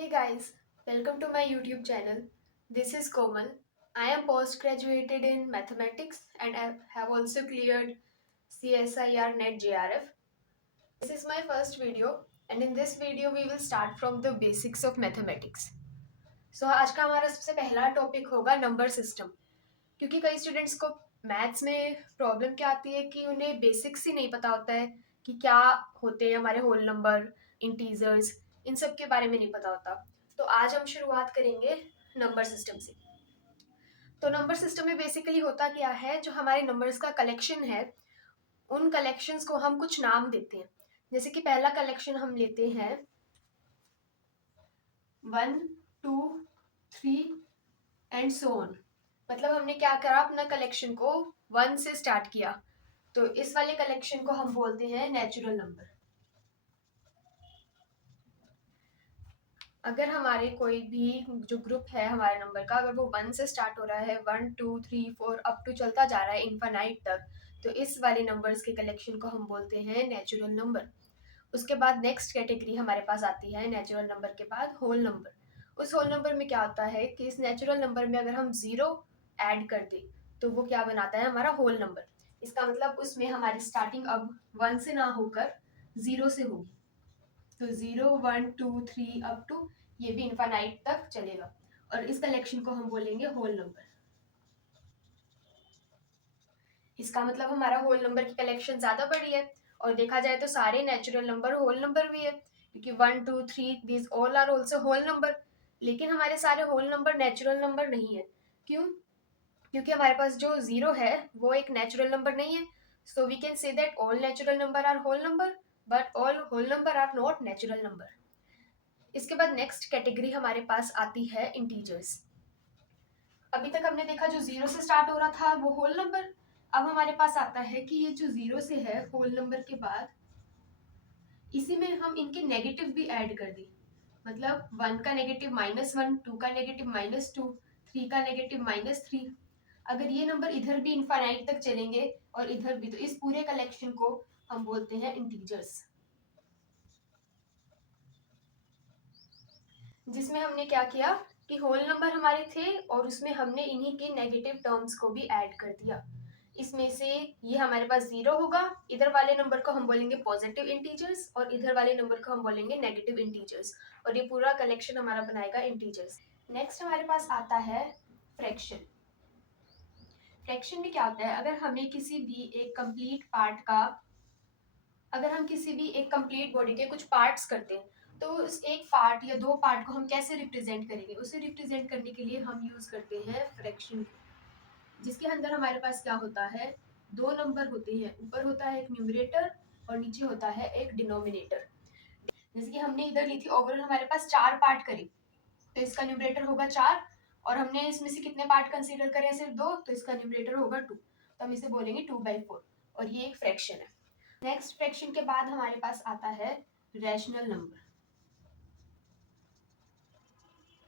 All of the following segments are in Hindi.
Hey guys, welcome to my YouTube channel. This is Komal. I am post graduated in mathematics and I have also cleared CSIR NET JRF. This is my first video and in this video we will start from the basics of mathematics. So आज का हमारा सबसे पहला टॉपिक होगा नंबर सिस्टम, क्योंकि कई स्टूडेंट्स को मैथ्स में प्रॉब्लम क्या आती है कि उन्हें बेसिक्स ही नहीं पता होता है कि क्या होते हैं हमारे होल नंबर, इंटीजर्स, इन सब के बारे में नहीं पता होता। तो आज हम शुरुआत करेंगे नंबर सिस्टम से। तो नंबर सिस्टम में बेसिकली होता क्या है, जो हमारे नंबर्स का कलेक्शन है उन कलेक्शंस को हम कुछ नाम देते हैं। जैसे कि पहला कलेक्शन हम लेते हैं 1, 2, 3 एंड सो ऑन। मतलब हमने क्या करा, अपना कलेक्शन को 1 से स्टार्ट किया, तो इस वाले कलेक्शन को हम बोलते हैं नेचुरल नंबर। अगर हमारे कोई भी जो ग्रुप है हमारे नंबर का, अगर वो 1 से स्टार्ट हो रहा है, 1 2 3 4 अप टू चलता जा रहा है इनफाइनाइट तक, तो इस वाले नंबर्स के कलेक्शन को हम बोलते हैं नेचुरल नंबर। उसके बाद नेक्स्ट कैटेगरी हमारे पास आती है नेचुरल नंबर के बाद होल नंबर। उस होल नंबर में क्या होता है कि इस नेचुरल नंबर में अगर हम जीरो ऐड कर दें तो वो क्या बनाता है, हमारा होल नंबर। इसका मतलब उसमें हमारी स्टार्टिंग अब 1 से ना होकर 0 से होगी। तो 0 1 2 3 अप टू ये भी इनफाइनाइट तक चलेगा, और इस कलेक्शन को हम बोलेंगे होल नंबर। इसका मतलब हमारा होल नंबर की कलेक्शन ज्यादा बड़ी है, और देखा जाए तो सारे नेचुरल नंबर होल नंबर भी है, क्योंकि 1 2 3 these all are also whole number. लेकिन हमारे सारे होल नंबर नेचुरल नंबर नहीं है। क्यों? क्योंकि हमारे पास जो जीरो है वो एक नेचुरल नंबर नहीं है। So we can say that all natural number are whole number, but all whole number are not natural number. इसके बाद नेक्स्ट कैटेगरी हमारे पास आती है इंटीजर्स। अभी तक हमने देखा जो जीरो से स्टार्ट हो रहा था वो होल नंबर। अब हमारे पास आता है कि ये जो जीरो से है होल नंबर के बाद, इसी में हम इनके नेगेटिव भी ऐड कर दें। मतलब 1 का नेगेटिव -1, 2 का नेगेटिव -2, 3 का नेगेटिव -3। अगर ये नंबर इधर भी इनफाइनाइट तक चलेंगे और इधर भी, तो इस पूरे कलेक्शन को हम बोलते हैं इंटीजर्स। जिसमें हमने क्या किया कि होल नंबर हमारे थे और उसमें हमने इन्हीं के नेगेटिव टर्म्स को भी ऐड कर दिया। इसमें से ये हमारे पास जीरो होगा, इधर वाले नंबर को हम बोलेंगे पॉजिटिव इंटीजर्स और इधर वाले नंबर को हम बोलेंगे नेगेटिव इंटीजर्स, और ये पूरा कलेक्शन हमारा बनाएगा इंटीजर्स। नेक्स्ट हमारे पास आता है फ्रैक्शन। फ्रैक्शन में क्या होता है, अगर हमें किसी भी एक कंप्लीट पार्ट का, अगर हम किसी भी एक कंप्लीट बॉडी के कुछ पार्ट्स करते हैं, तो उस एक पार्ट या दो पार्ट को हम कैसे रिप्रेजेंट करेंगे, उसे रिप्रेजेंट करने के लिए हम यूज करते हैं फ्रैक्शन, जिसके अंदर हमारे पास क्या होता है, दो नंबर होते हैं। ऊपर होता है एक न्यूमरेटर और नीचे होता है एक डिनोमिनेटर। जैसे कि हमने इधर ली थी, ओवरऑल हमारे पास 4 पार्ट करे, तो इसका न्यूमरेटर होगा 4, और हमने इसमें से कितने पार्ट कंसीडर करे, सिर्फ 2, तो इसका न्यूमरेटर होगा 2, तो हम इसे बोलेंगे 2/4, और ये एक फ्रैक्शन है। नेक्स्ट फ्रैक्शन के बाद हमारे पास आता है रैशनल नंबर।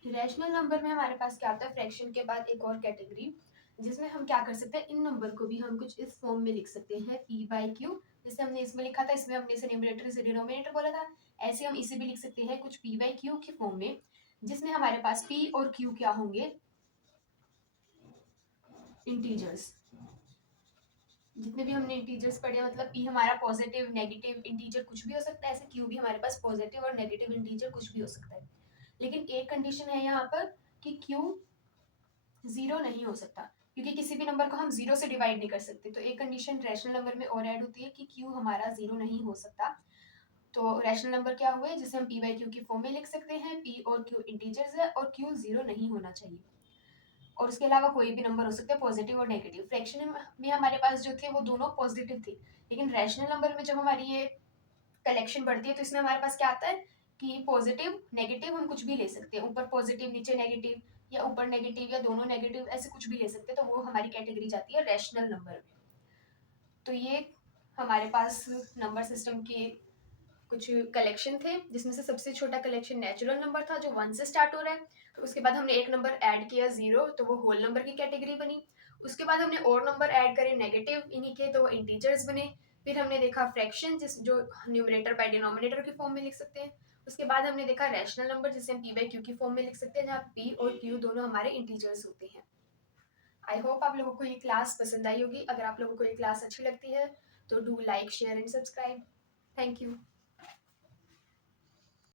रैशनल नंबर में हमारे पास क्या आता है, फ्रैक्शन के बाद एक और कैटेगरी, जिसमें हम क्या कर सकते हैं, इन नंबर को भी हम कुछ इस फॉर्म में लिख सकते हैं p/q। जैसे हमने इसमें लिखा था, इसमें हमने इसे न्यूमरेटर से डिनोमिनेटर बोला था, ऐसे हम इसे भी लिख सकते हैं कुछ p/q की फॉर्म में, जिसमें हमारे पास p और q क्या होंगे, इंटीजर्स। जितने भी हमने इंटीजर्स पढ़े, मतलब p हमारा पॉजिटिव नेगेटिव इंटीजर कुछ भी हो सकता है, ऐसे q भी हमारे पास पॉजिटिव और नेगेटिव इंटीजर कुछ भी हो सकता है। लेकिन एक कंडीशन है यहाँ पर कि q जीरो नहीं हो सकता, क्योंकि किसी भी नंबर को हम जीरो से डिवाइड नहीं कर सकते। तो एक कंडीशन रैशनल नंबर में और ऐड होती है कि q हमारा जीरो नहीं हो सकता। तो रैशनल नंबर क्या हुए, जिसे हम p/q की फॉर्म में लिख सकते हैं, p और q इंटीजर्स है और q जीरो नहीं होना चाहिए। और उसके अलावा कोई भी नंबर हो सकते हैं पॉजिटिव और नेगेटिव। फ्रैक्शन में हमारे पास जो थे वो दोनों पॉजिटिव थे, लेकिन रैशनल नंबर में जब हमारी ये कलेक्शन बढ़ती है तो इसमें हमारे पास क्या आता है कि पॉजिटिव नेगेटिव हम कुछ भी ले सकते हैं, ऊपर पॉजिटिव नीचे नेगेटिव, या ऊपर नेगेटिव या दोनों नेगेटिव, ऐसे कुछ भी ले सकते हैं। तो वो हमारी कैटेगरी जाती है रैशनल नंबर में। तो ये हमारे पास नंबर सिस्टम के कुछ कलेक्शन थे, जिसमें से सबसे छोटा कलेक्शन नेचुरल नंबर था जो 1 से स्टार्ट हो रहा है। तो उसके बाद हमने एक नंबर ऐड किया 0, तो वो होल नंबर की कैटेगरी बनी। उसके बाद हमने और नंबर ऐड करे नेगेटिव इन्हीं के, तो वो इंटीजर्स बने। फिर हमने देखा फ्रैक्शन, जिस जो न्यूमरेटर बाय डिनोमिनेटर की फॉर्म में लिख सकते हैं। उसके बाद हमने देखा रैशनल नंबर जिसे हम पी बाई क्यू की फॉर्म में लिख सकते हैं, जहाँ पी और क्यू दोनों हमारे इंटीजर्स होते हैं। आई होप आप लोगों को ये क्लास पसंद आई होगी। अगर आप लोगों को ये क्लास अच्छी लगती है तो do like share and subscribe. Thank you.